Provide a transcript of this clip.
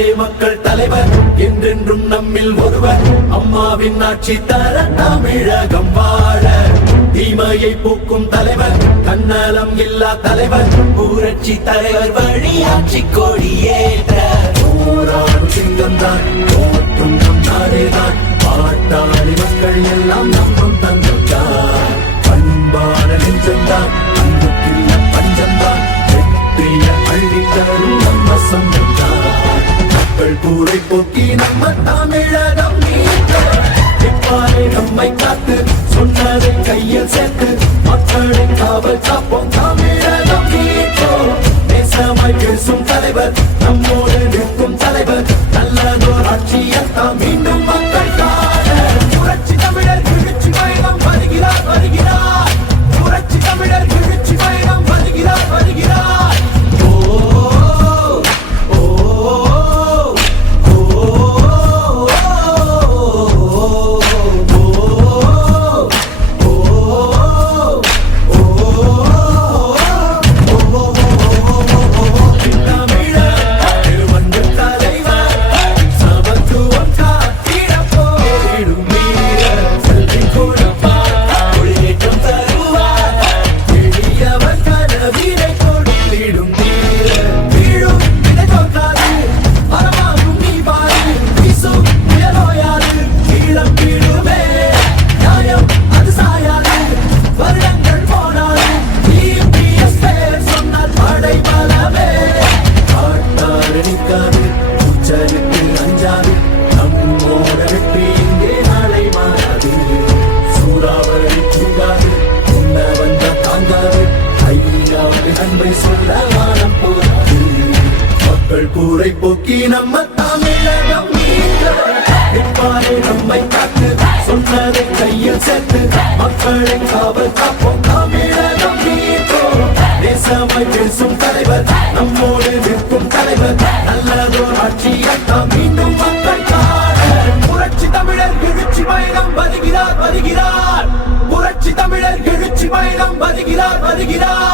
வந்தாரே மக்கள் தலைவர். என்றென்றும் நம்மில் ஒருவர். அம்மாவின் ஆட்சி தர தமிழகம் வாழ. தீமையை போக்கும் தலைவர். தன்னலம் இல்லா தலைவர். ஊரட்சி தலைவர் வழியாட்சி கொடியேற்ற. போராடும் சிங்கம்தான். கூரை போக்கி நம்ம தமிழகம் மீட்க. இப்பாறை நம்மை காத்து சொன்னதை கையில் சேர்த்து மக்களை காவல் காப்போம் தமிழகம் மீட்போம் தேசமாய் பேசும் தலைவர் நம்மோடு நிற்கும் தலைவர் நல்லதோர் ஆட்சியல் தாம் உழைப்போக்கி நம்ம தமிழகம் நிற்பாரே நம்மை காத்து சொன்னதை கையில் சேர்த்து மக்களை காவல் காப்போம் தமிழகம் நீத்தோம் தேசமாய் பேசும் தலைவர் நம்மோடு நிற்கும் தலைவர் நல்லதோர் ஆட்சியத்தான் மீண்டும் மக்கள் காண. புரட்சி தமிழர் எழுச்சி பயணம் வருகிறார் வருகிறார். புரட்சி தமிழர் எழுச்சி பயணம் வருகிறார் வருகிறார்.